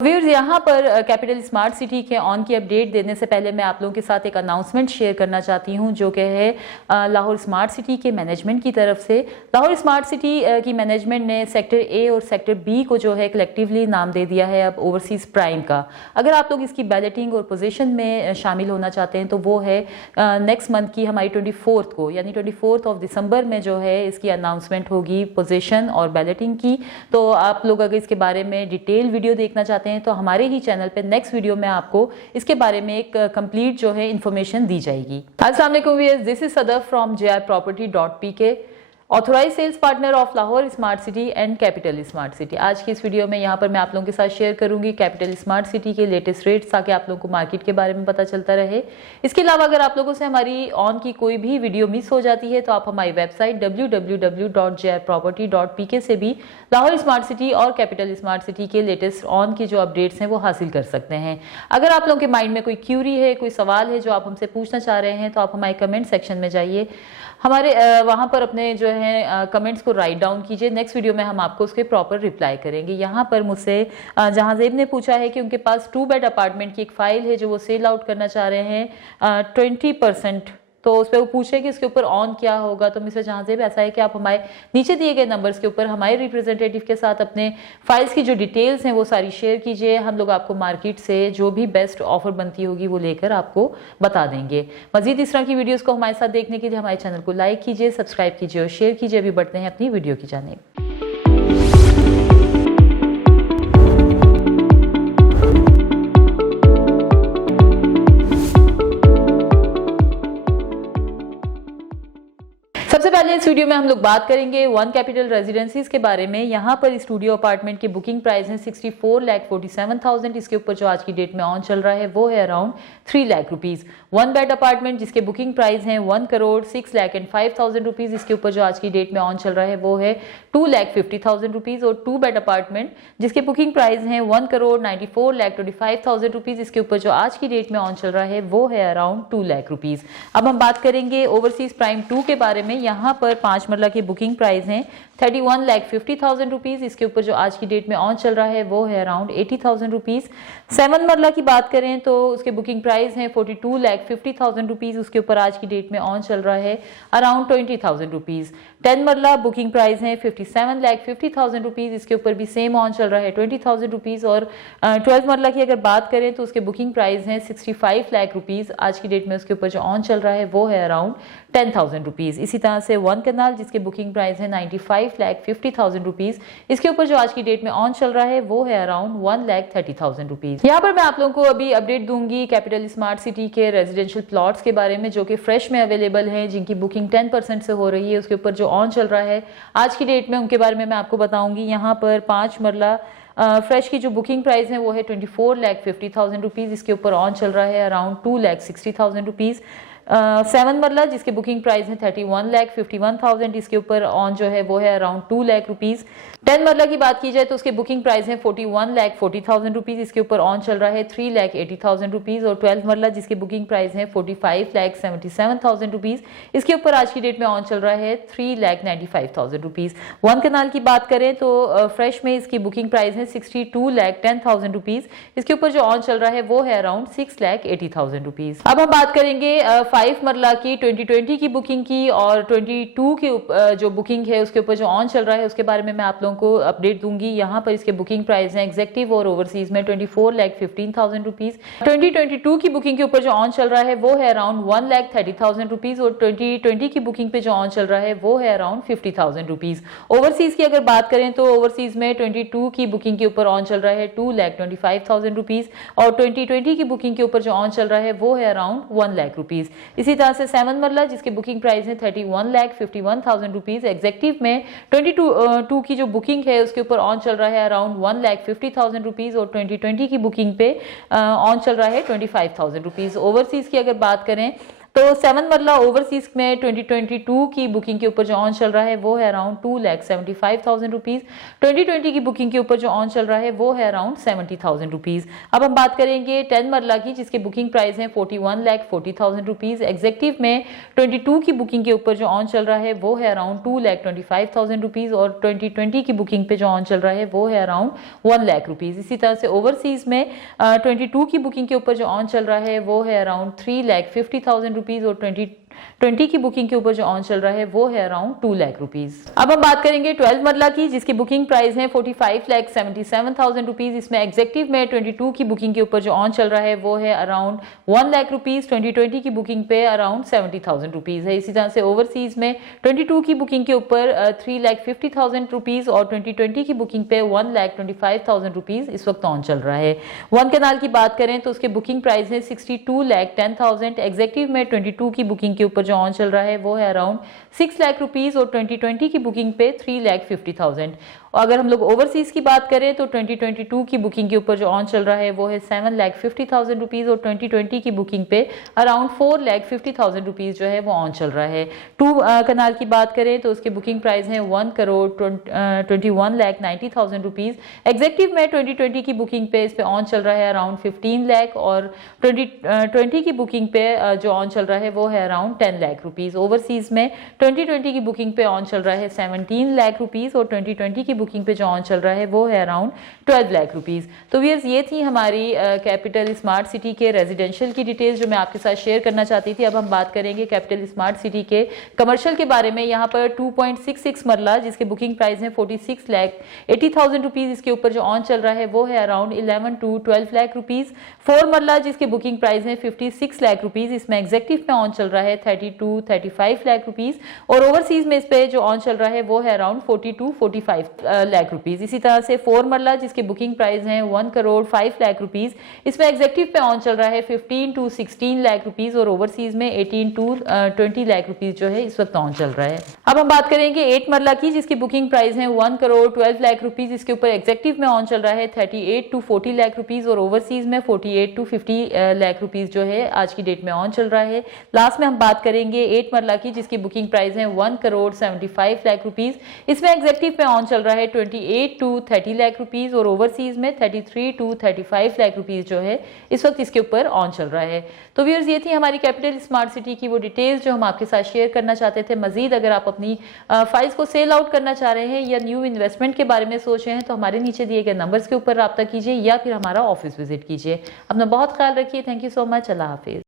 Viewers, यहाँ पर capital smart city के ऑन की अपडेट देने से पहले मैं आप लोगों के साथ एक अनाउंसमेंट शेयर करना चाहती हूँ जो कि है लाहौर स्मार्ट सिटी के मैनेजमेंट की तरफ से। लाहौर स्मार्ट सिटी की मैनेजमेंट ने सेक्टर ए और सेक्टर बी को जो है कलेक्टिवली नाम दे दिया है अब ओवरसीज़ प्राइम का। अगर आप लोग इसकी बैलेटिंग और पोजीशन में शामिल होना चाहते हैं तो वो है नेक्स्ट मंथ की हमारी 24 को, यानी 24 दिसंबर में जो है इसकी अनाउंसमेंट होगी पोजीशन और बैलेटिंग की। तो आप लोग अगर इसके बारे में डिटेल वीडियो देखना चाहते हैं तो हमारे ही चैनल पे नेक्स्ट वीडियो में आपको इसके बारे में एक कंप्लीट जो है इंफॉर्मेशन दी जाएगी। अस्सलाम वालेकुम viewers, this is Sadaf from JIproperty.pk, authorise sales partner of Lahore smart city and capital smart city. आज की इस वीडियो में यहाँ पर मैं आप लोगों के साथ शेयर करूंगी कैपिटल स्मार्ट सिटी के लेटेस्ट रेट्स, ताकि आप लोगों को मार्केट के बारे में पता चलता रहे। इसके अलावा अगर आप लोगों से हमारी ऑन की कोई भी वीडियो मिस हो जाती है तो आप हमारी वेबसाइट www.JIproperty.pk से भी लाहौर स्मार्ट सिटी और कैपिटल स्मार्ट सिटी के लेटेस्ट ऑन की जो अपडेट्स हैं वो हासिल कर सकते हैं। अगर आप लोगों के माइंड में कोई क्यूरी है, कोई सवाल है जो आप हमसे पूछना चाह रहे हैं तो आप हमारे कमेंट सेक्शन में जाइए, हमारे वहाँ पर अपने जो है कमेंट्स को राइट डाउन कीजिए। नेक्स्ट वीडियो में हम आपको उसके प्रॉपर रिप्लाई करेंगे। यहाँ पर मुझसे जहांजेब ने पूछा है कि उनके पास 2 बेड अपार्टमेंट की एक फाइल है जो वो सेल आउट करना चाह रहे हैं 20%, तो उस पर वो पूछे कि इसके ऊपर ऑन क्या होगा। तो मिस्टर जहांजेब, ऐसा है कि आप हमारे नीचे दिए गए नंबर्स के ऊपर हमारे रिप्रेजेंटेटिव के साथ अपने फाइल्स की जो डिटेल्स हैं वो सारी शेयर कीजिए। हम लोग आपको मार्केट से जो भी बेस्ट ऑफर बनती होगी वो लेकर आपको बता देंगे। मजीद इस तरह की वीडियोस को हमारे साथ देखने के लिए हमारे चैनल को लाइक कीजिए, सब्सक्राइब कीजिए और शेयर कीजिए। अभी बढ़ते हैं अपनी वीडियो की जानिब। सबसे पहले इस वीडियो में हम लोग बात करेंगे वन कैपिटल रेजिडेंसीज के बारे में। यहाँ पर स्टूडियो अपार्टमेंट की बुकिंग प्राइस है 64,47,000। इसके ऊपर जो आज की डेट में ऑन चल रहा है वो है around 3 lakh rupees. 1 bed apartment जिसके बुकिंग प्राइस है 1,06,05,000 रुपीज। इसके ऊपर जो आज की डेट में ऑन चल रहा है वो है 2,50,000 रुपीज। और 2 बेड अपार्टमेंट जिसके बुकिंग प्राइस है 1,94,25,000 रुपीज। इसके ऊपर जो आज की डेट में ऑन चल रहा है वो है अराउंड 2 लाख रुपीज। अब हम बात करेंगे ओवरसीज प्राइम 2 के बारे में। यहाँ पर 5 मरला की बुकिंग प्राइस है 31,50,000 रुपीज। इसके ऊपर जो आज की डेट में ऑन चल रहा है वो है अराउंड 80,000 रुपीज। 7 मरला की बात करें तो उसके बुकिंग प्राइस है 42,50,000 रुपीज। उसके ऊपर आज की डेट में ऑन चल रहा है अराउंड 20,000 रुपीज। 10 मरला बुकिंग प्राइस है 57,50,000 रुपीज। इसके ऊपर भी सेम ऑन चल रहा है 20,000 रुपीज। और 12 मरला की अगर बात करें तो उसके बुकिंग प्राइस है 65 लाख रुपीज। आज की डेट में उसके ऊपर जो ऑन चल रहा है वो है अराउंड 10,000 रुपीज। इसी तरह से 1 कनाल जिसके बुकिंग प्राइस है 95,50,000 रुपीज। इसके ऊपर जो आज की डेट में ऑन चल रहा है वो है अराउंड 1,30,000 रुपीज। यहाँ पर मैं आप लोगों को अभी अपडेट दूंगी कैपिटल स्मार्ट सिटी के रेजिडेंशियल प्लॉट्स के बारे में जो कि फ्रेश में अवेलेबल हैं, जिनकी बुकिंग 10% से हो रही है। उसके ऊपर जो ऑन चल रहा है आज की डेट में उनके बारे में मैं आपको बताऊंगी। यहाँ पर 5 मरला फ्रेश की जो बुकिंग प्राइस है वो है 24,50,000 रुपीज। इसके ऊपर ऑन चल रहा है अराउंड 2,60,000 रुपीज। 7 मरला जिसकी बुकिंग प्राइस है 31,51,000। इसके ऊपर ऑन जो है वो है अराउंड 2 लाख रुपीज। 10 मरला की बात की जाए तो उसके बुकिंग प्राइस है 41,40,000 रुपीज। इसके ऊपर ऑन चल रहा है 3,80,000 रुपीज। और 12 मरला जिसकी बुकिंग प्राइस है 45,77,000 रुपीज। इसके ऊपर आज की डेट में ऑन चल रहा है 3,95,000 रुपीज। 1 कनाल की बात करें तो फ्रेश में इसकी बुकिंग प्राइस है 62,10,000 रुपीज। इसके ऊपर जो ऑन चल रहा है वो है अराउंड 6,80,000 रुपीज। अब हम बात करेंगे 5 मरला की 2020 की बुकिंग की और 22 की जो बुकिंग है उसके ऊपर जो ऑन चल रहा है उसके बारे में मैं आप लोगों को अपडेट दूंगी। यहाँ पर इसके बुकिंग प्राइस है एग्जेक्टिव और ओवरसीज में 24,15,000 रुपीज। 2022 की बुकिंग के ऊपर जो ऑन चल रहा है वो है अराउंड 1,30,000 रुपीज। और 2020 की बुकिंग पे जो ऑन चल रहा है वो है अराउंड 50,000 रुपीज। ओवरसीज की अगर बात करें तो ओवरसीज में 22 की बुकिंग के ऊपर ऑन चल रहा है 2,25,000 रुपीज। और 2020 की बुकिंग के ऊपर जो ऑन चल रहा है वो है अराउंड 1 लाख रुपीज। इसी तरह से 7 मरला जिसकी बुकिंग प्राइस है 31,51,000 रुपीज। एग्जेक्टिव में 22 की जो बुकिंग है उसके ऊपर ऑन चल रहा है अराउंड 1,50,000 रुपीज। और 2020 की बुकिंग पे ऑन चल रहा है 25,000 रुपीज। ओवरसीज की अगर बात करें तो 7 मरला ओवरसीज में 2022 की बुकिंग के ऊपर जो ऑन चल रहा है वो है अराउंड 2,75,000 रुपीज। 2020 की बुकिंग के ऊपर जो ऑन चल रहा है वो है अराउंड 70,000 रुपीज। अब हम बात करेंगे 10 मरला की, जिसके बुकिंग प्राइस है 41,40,000 रुपीज। एग्जेक्टिव में 22 की बुकिंग के ऊपर जो ऑन चल रहा है वो है अराउंड 2,25,000 रुपीज और 2020 की बुकिंग पे जो ऑन चल रहा है वो है अराउंड 1 लाख रुपीज। इसी तरह से ओवरसीज में 22 की बुकिंग के ऊपर जो ऑन चल रहा है वो है अराउंड 3,50,000 रुपीज और 2020 की बुकिंग के ऊपर जो ऑन चल रहा है वो है अराउंड 2 लाख रुपीज। अब हम बात करेंगे 12 मरला की, जिसकी बुकिंग प्राइस है 45,77,000 रुपीज। इसमें एग्जेक्टिव में 22 की बुकिंग के ऊपर जो ऑन चल रहा है वो है अराउंड 1 लाख रुपीज। 2020 की बुकिंग पे अराउंड 70,000 रुपीज है। इसी तरह से ओवरसीज में 22 की बुकिंग के ऊपर 3,50,000 रुपीज और 2020 की बुकिंग पे 1,25,000 रुपीज इस वक्त ऑन चल रहा है। वन कैनाल की बात करें तो उसके बुकिंग प्राइस है 62,10,000। एग्जेक्टिव में 22 की बुकिंग के ऊपर जो ऑन चल रहा है वो है अराउंड 6 लाख रुपीज और 2020 की बुकिंग पे 3,50,000। और अगर हम लोग ओवरसीज की बात करें तो 2022 की बुकिंग के ऊपर जो ऑन चल रहा है वो है 7,50,000 रुपीज और 2020 की बुकिंग पे अराउंड 4,50,000 रुपीज जो है वो ऑन चल रहा है। 2 कनाल की बात करें तो उसके बुकिंग प्राइस है 1,21,90,000 रुपीज। एग्जेक्टिव में 2020 की बुकिंग पे इस पे ऑन चल रहा है अराउंड 15 लाख और 2020 की बुकिंग पे जो ऑन चल रहा है वो है अराउंड 10 लाख रुपीज। ओवरसीज में 2020 की बुकिंग पे ऑन चल रहा है 17 लाख रुपीज और 2020 की बुकिंग पे जो ऑन चल रहा है वो है अराउंड 12 लाख रुपीज। तो व्यूअर्स, ये थी हमारी कैपिटल स्मार्ट सिटी के रेजिडेंशियल की डिटेल्स जो मैं आपके साथ शेयर करना चाहती थी। अब हम बात करेंगे कैपिटल स्मार्ट सिटी के कमर्शियल के बारे में। यहाँ पर 2.66 मरला, जिसके बुकिंग प्राइस है 46,80,000 रुपीज, इसके ऊपर जो ऑन चल रहा है वो है अराउंड 11 to 12 लाख रुपीज। 4 मरला, जिसके बुकिंग प्राइस है 56 लाख रुपीज, इसमें एग्जेक्टिव में ऑन चल रहा है 32-35 लाख रुपीज और ओवरसीज में इस पे जो ऑन चल रहा है वो है अराउंड 42-45 लाख रुपीज। इसी तरह से 4 मरला, जिसके बुकिंग प्राइस है 1,05 लाख रुपीज, इसमें एग्जेक्टिव पे ऑन चल रहा है 15 to 16 लाख रुपीज और ओवरसीज में 18 to 20 लाख रुपीज जो है इस वक्त ऑन चल रहा है। अब हम बात करेंगे 8 मरला की, जिसकी बुकिंग प्राइस है 1,12 लाख रुपीज, इसके ऊपर एग्जेक्टिव में ऑन चल रहा है 38 to 40 लाख रुपीज और ओवरसीज में 48 to 50 लाख रुपीज जो है आज की डेट में ऑन चल रहा है। लास्ट में हम बात करेंगे 8 मरला की, जिसकी बुकिंग प्राइस है 1,75 लाख रुपीज, इसमें एग्जेक्टिव पे ऑन चल रहा है 28 to 30 लाख रुपीज और ओवरसीज में 33 to 35 लाख रुपीज जो है इस वक्त इसके ऊपर ऑन चल रहा है। तो व्यूअर्स, ये थी हमारी कैपिटल स्मार्ट सिटी की वो डिटेल्स जो हम आपके साथ शेयर करना चाहते थे। मजीद अगर आप अपनी फाइल्स को सेल आउट करना चाह रहे हैं या न्यू इन्वेस्टमेंट के बारे में सोच रहे हैं तो हमारे नीचे दिए गए नंबर्स के ऊपर रब्ता कीजिए या फिर हमारा ऑफिस विजिट कीजिए। अपना बहुत ख्याल रखिए। Thank you so much. Allah Hafiz.